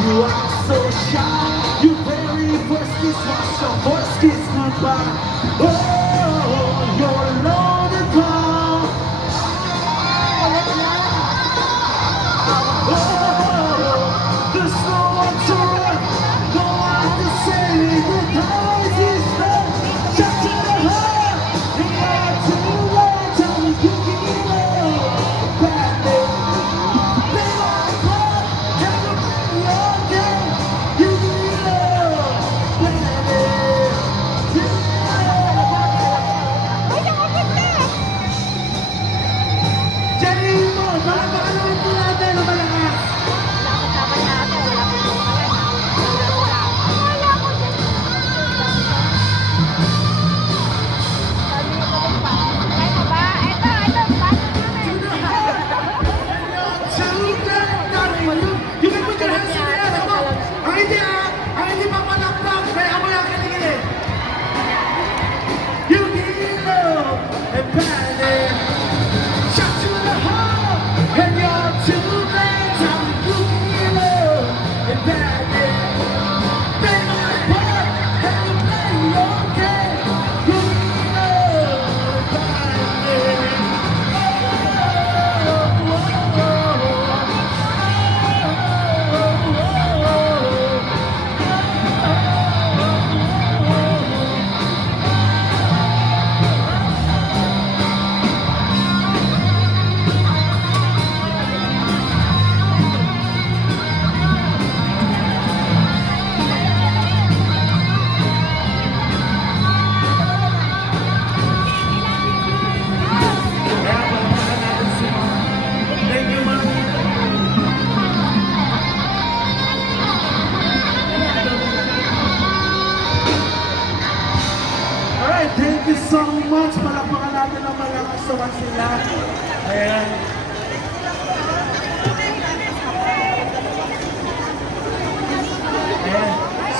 You are so shy. You very first kiss was your first kiss goodbye.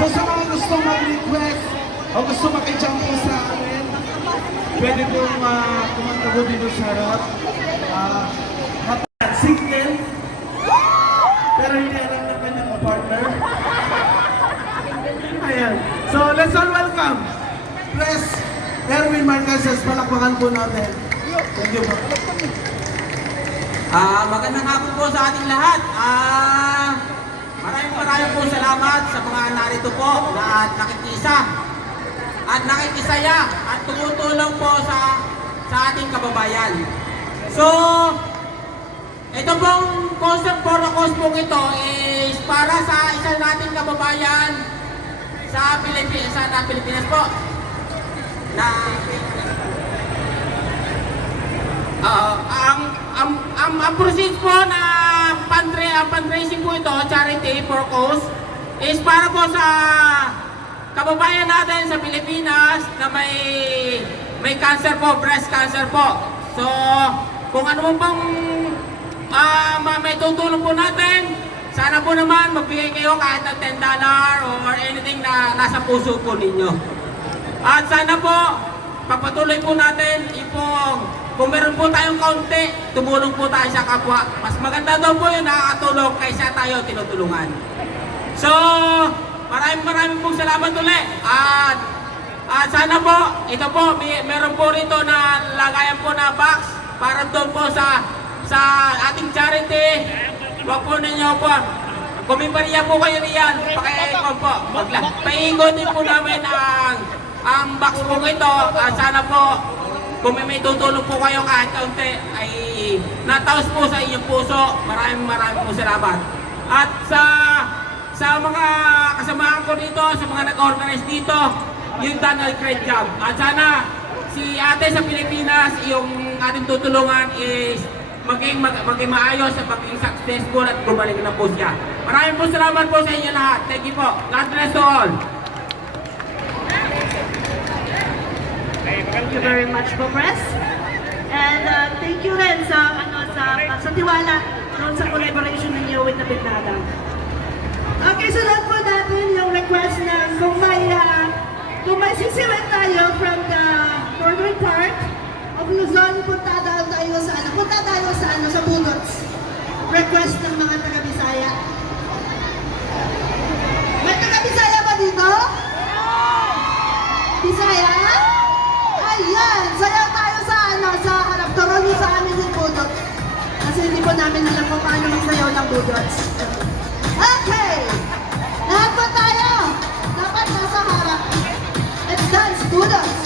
So sa mga gusto mag-request o gusto makijump po sa amin, pwede pong uh, kumanta po dito sa harap. Uh, hot- single, pero hindi alam ng kanyang partner. Ayan. So, let's all welcome. Press Erwin Marquez. Palakpakan po natin. Thank you. Ah, magandang hapon po sa ating lahat. Ah, maraming maraming po salamat sa mga narito po na nakikisa at nakikisaya at tumutulong po sa sa ating kababayan. So, ito pong concert cause pong ito is para sa isa nating kababayan sa Pilipinas, sa na Pilipinas po. Na Ah, ang ang ang, ang proceeds po na pandre ang fundraising po ito, charity for cause is para po sa kababayan natin sa Pilipinas na may may cancer po, breast cancer po. So, kung ano pang ah, ma- may tutulong po natin, sana po naman magbigay kayo kahit ng $10 or anything na nasa puso po ninyo. At sana po, pagpatuloy po natin, ipong, kung meron po tayong kaunti, tumulong po tayo sa kapwa. Mas maganda daw po yung nakakatulong kaysa tayo tinutulungan. So, maraming maraming pong salamat ulit. At, at sana po, ito po, may, meron po rito na lagayan po na box para doon po sa sa ating charity. Huwag po ninyo po, bariya po kayo riyan, pakiikon po. Magla, paigotin po namin ang ang box po ito. At sana po, kung may, may tutulong po kayo kahit kaunti, ay nataos po sa inyong puso. Maraming maraming po salamat. At sa sa mga kasamahan ko dito, sa mga nag-organize dito, yung done a great job. At sana si ate sa Pilipinas, yung ating tutulungan is maging, mag, maging maayos at maging successful at gumaling na po siya. Maraming po salamat po sa inyo lahat. Thank you po. God bless all. Thank you very much po, Press. And uh, thank you rin sa, ano, sa, sa tiwala doon sa collaboration ninyo with the Bignada. Okay, sunod po natin yung request na kung may, uh, kung may sisiwin tayo from the northern part of Luzon, punta daw tayo sa ano, punta tayo sa ano, sa Budots. Request ng mga taga-Bisaya. May taga-Bisaya ba dito? Bisaya? Ayan, sayaw tayo sa ano, sa harap. Niyo sa amin yung Budots. Kasi hindi po namin alam kung paano magsayaw ng Budots. Okay! Lahat po tayo! Dapat nasa harap. Let's dance, Budots!